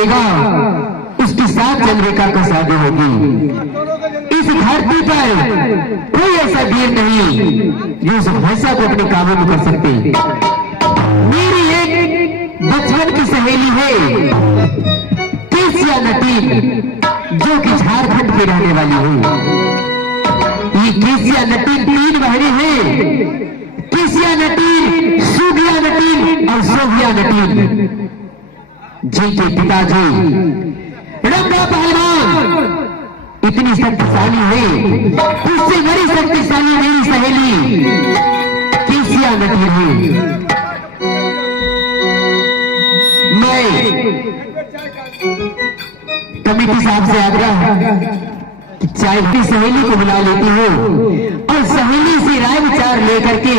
करेगा उसकी 7 चंद्रिका का शादी होगी। इस धरती पर कोई ऐसा वीर नहीं जो उस भैंसा को अपने काबू में कर सकते। मेरी एक बचपन की सहेली है केसिया नटीन, जो कि झारखंड की रहने वाली है। ये केसिया नटीन 3 बहनें हैं, केसिया नटीन, सूबिया नटीन और सोबिया नटीन, जिनके पिताजी रंगा पहलवान इतनी शक्तिशाली है, उससे बड़ी शक्तिशाली मेरी सहेली केसिया नटीन है। मैं कमेटी साहब से आग्रह चाय की सहेली को बुला लेती हूँ और सहेली से राय विचार लेकर के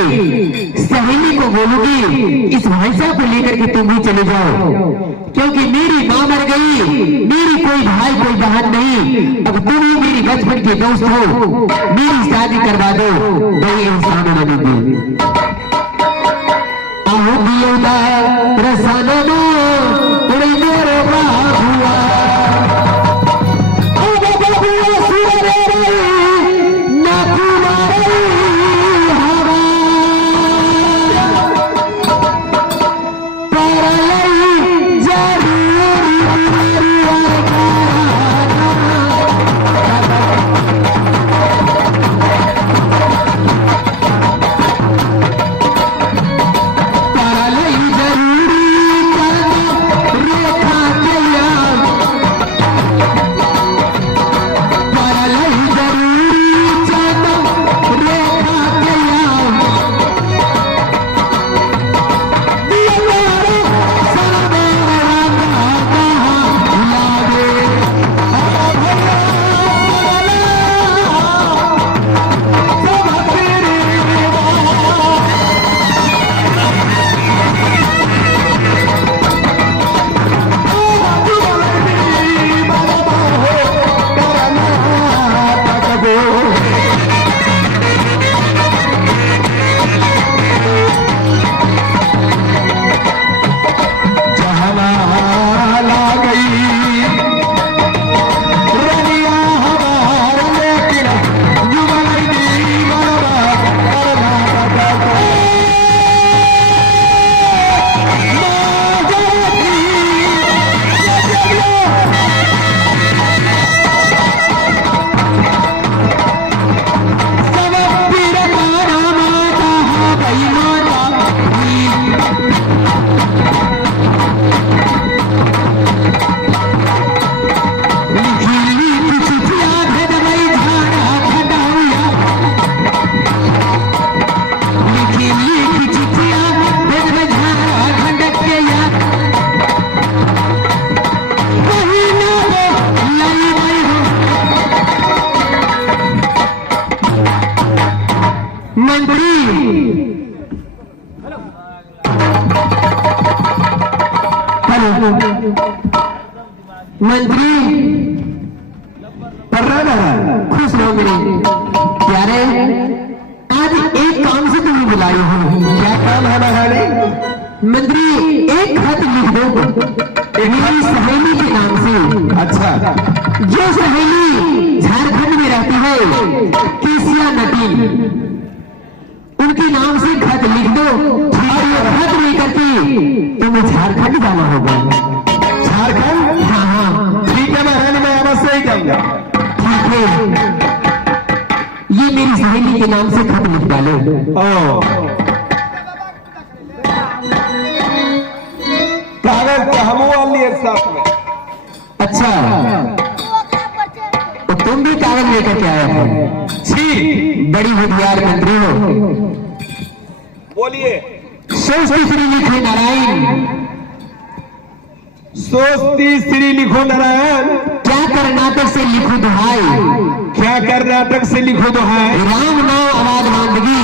सहेली को बोलूंगी इस भैंसा को लेकर के तुम भी चले जाओ, क्योंकि मेरी मां मर गई, मेरी कोई भाई कोई बहन नहीं, अब तुम ही मेरी बचपन के दोस्त हो, मेरी शादी करवा दो, वही इंसान बनेगी। आओ दियोदा रसाना दो उड़े मेरे बाबुआ, मंत्री खुश रहो मेरे प्यारे, आज एक काम से तुम्हें बुलाई हूँ। क्या काम है महारानी? मंत्री एक खत लिख दो मेरी सहेली के नाम से। अच्छा, जो सहेली झारखंड में रहती है केसिया नटीन, उनके नाम से खत लिख दो और ये खत लेकर के तुम्हें झारखंड जाना होगा। झारखंड? हाँ हाँ ठीक है महारानी, मैं अवश्य ही जाऊंगा। ठीक है, ये मेरी सहेली के नाम से खत लिख डालो। कागज हम लिए साथ में। अच्छा, तो तुम भी कागज लेकर के आए हो? छी, बड़ी होशियार मंत्री हो। बोलिए। सोचती श्री लिखे नारायण, सोचती श्री लिखो नारायण, क्या कर्नाटक से लिखो दुहाई, क्या कर्नाटक से लिखो दुहाई, राम नाम आवाज मांदगी।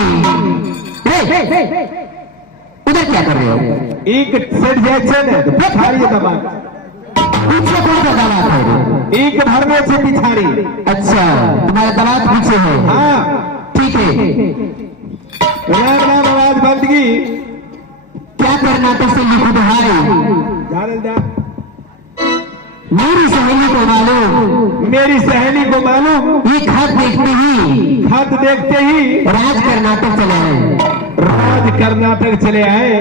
उधर क्या कर रहे हो? एक सेट जैक्शन है तो पिछाड़ी दबा, पीछे कौन सा दबाव है? एक भरने से पिछाड़ी। अच्छा, तुम्हारा दबाव पीछे है। हाँ ठीक है। राम नाम आवाज बंदगी, क्या कर्नाटक से लिखो दुहाई, जानल दा मेरी सहेली को मालूम, मेरी सहेली को मालूम, ये खत देखते ही खत देखते ही राज कर्नाटक चले आए। राज कर्नाटक चले आए।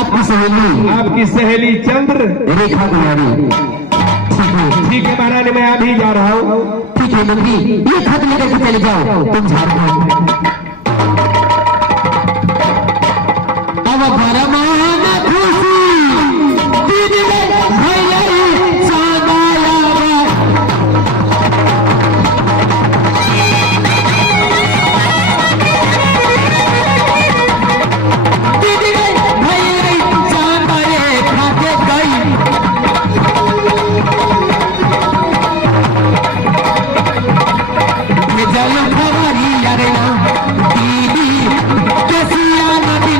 आपकी सहेली चंद्र रेखा कुमारी। ठीक है महाराज, मैं अभी जा रहा हूँ। ठीक है मंत्री, ये खत लेकर के चले जाओ तुम झारखंड। अब बरमाना खुशी दीदी भैया चांदाया दीदी भैया चांदाए खाते गई। जल खबरी अरे दीदी कैसिया नदी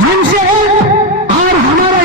जिनसे और हमारा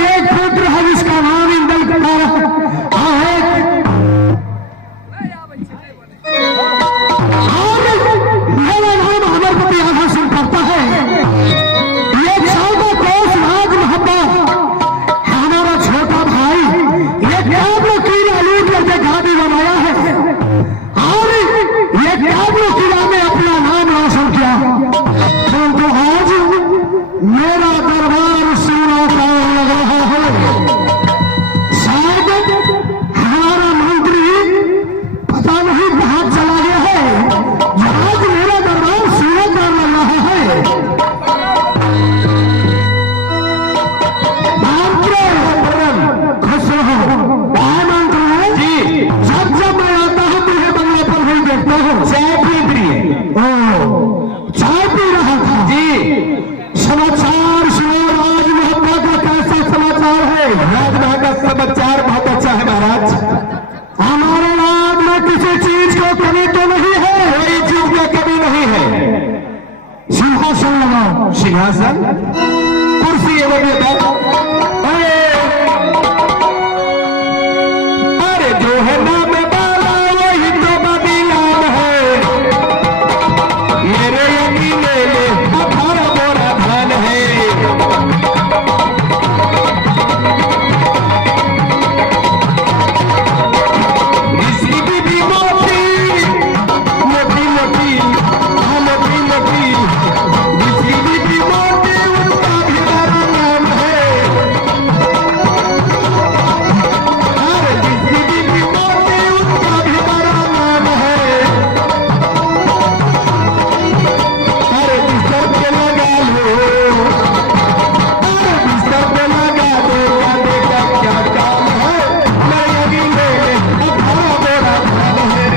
समाचार बहुत अच्छा है महाराज। हमारे राज में किसी चीज को कमी तो नहीं है, कोई चीज में कमी नहीं है। सिंहासन लगाओ। सिंहासन, कुर्सी एवं अरे जो है नाम वाला वही तो बदी नाम है। मेरे यकीने में 18 बोरा धान है। इसकी बीबी मोटी मोटी मोटी, हाँ मोटी मोटी, इसकी बीबी मोटी, उनका भी बड़ा नाम है। अरे जिसकी बीबी मोटी, उनका भी बड़ा नाम है। अरे बिस्तर पे लगा लो, अरे बिस्तर पे लगा दो, गाने का क्या काम है। मैं अभी ले 18 बोरा धान है।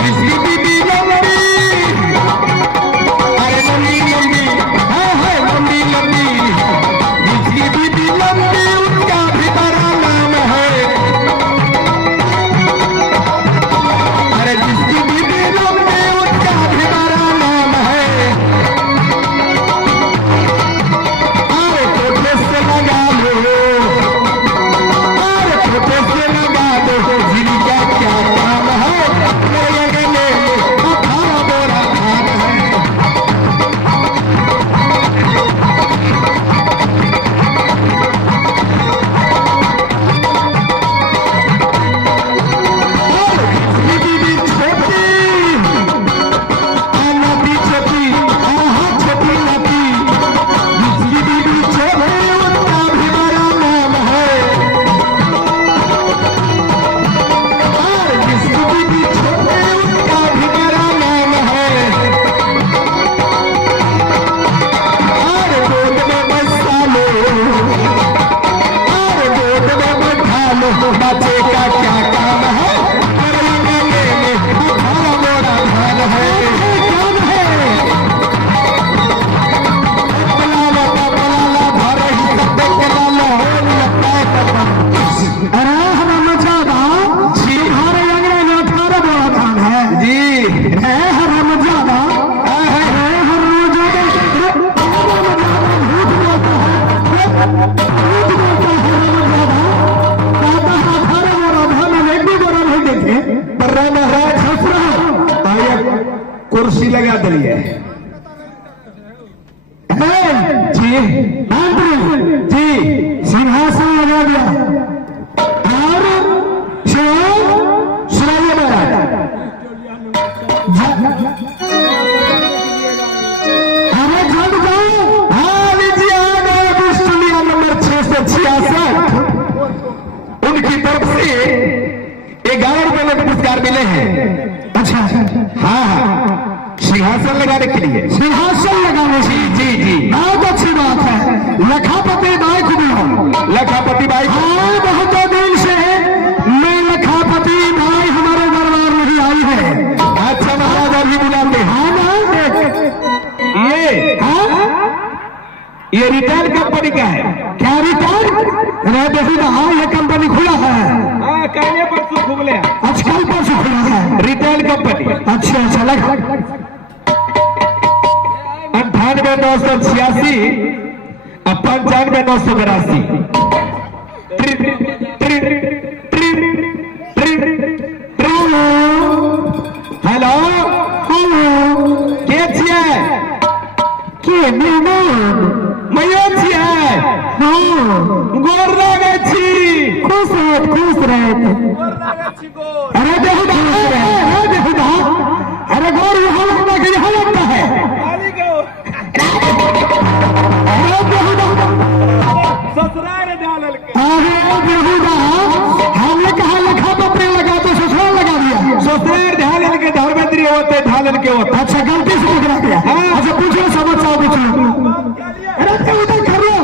जिसकी बीबी लंबी, अरे लंबी लंबी, हाँ हाँ लंबी लंबी, जिसकी बीबी लंबी, उनका भी बड़ा नाम है। अरे जिसकी बीबी लंबी, उनका भी बड़ा नाम है। अरे कोठे से लगा लो, अरे कोठे से लगा दो, जिनका क्या काम है। मेरे गले में 18 बोरा धान है। जिसकी बीबी छोटी, नदी छोटी, हाँ छोटी नदी, जिसकी बीबी छोटी, उनका भी बड़ा नाम है। और जिसकी बीबी छोटी, उनका भी बड़ा नाम है। और गोद में बसा लो, और गोद में बैठा लो, बच्चे का क्या काम है। मेरे गले में 18 बोरा धान है। काम है पलाला का पलाला, भरे ही सब पलाला हो लगता है कपड़ा। अरे हराम ज्यादा, तुम्हारे अंगने में 18 बोरा धान है। जी है हराम ज्यादा, है हराम ज्यादा, झूठ बोलता है, झूठ बोलता है हराम ज्यादा। कहता है 18 बोरा धान, हम एक भी बोरा नहीं देखे। पर महाराज आया कुर्सी लगा दिलिए। जी मंत्री जी सिंहासन लगा दिया और सुनाइए महाराज। अरे जब जाओ, हाँ लीजिए आ गए दुष्टलिया नंबर 666। उनकी तरफ से 11 रुपए में पुरस्कार मिले हैं। अच्छा हाँ हाँ सिंहासन लगाने के लिए। सिंहासन लगाने से जी जी जी बहुत अच्छी बात है। लखापति बाई को बुलाओ। लखापति भाई को। हाँ बहुत दिन से मैं लखापति भाई हमारे दरबार में ही आई है। अच्छा महाराज अभी बुलाते हैं। हाँ ना ये रिटेल कंपनी का है। क्या रिटर्न? अरे देखिए हाँ ये कंपनी खुला है। हाँ कहने पर तो खुले आजकल पर से खुला है रिटेल कंपनी। अच्छा अच्छा लगा 98,986 और 95,982। हेलो के छियै? के मेहमान मैया छियै? हाँ गोर लागै छी। खुश रहे अरे बेहुदा अरे बेहुदा अरे गौर यहाँ लगता कि यहाँ लगता है। अरे बेहुदा ससुराल डालल के। अरे बेहुदा हमने कहा लखा पत्रे लगा तो ससुराल लगा दिया। ससुराल ढालल के धर्मेंद्री होते ढालल के होते। अच्छा गलती से पकड़ा गया। अच्छा पूछो समझ पूछो। अरे बेहुदा कर लो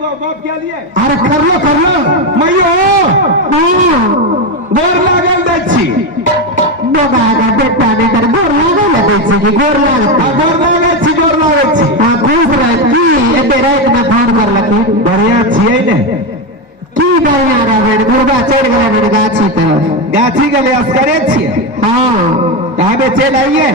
बाप क्या लिए अरे कर लो मैयो हाँ गोर लागल दै छी दोगा बेटा ने कर गोर लागल दै छी कि गोर लागल गोर लागै छी हाँ खुश रह की एते रात में फोन करलखी बढ़िया छियै ने की बढ़िया रहे मुर्गा चढ़ गया मेरे गाछी तरफ गाछी के लिहाज करे छियै हाँ कहाँ पे चल आइए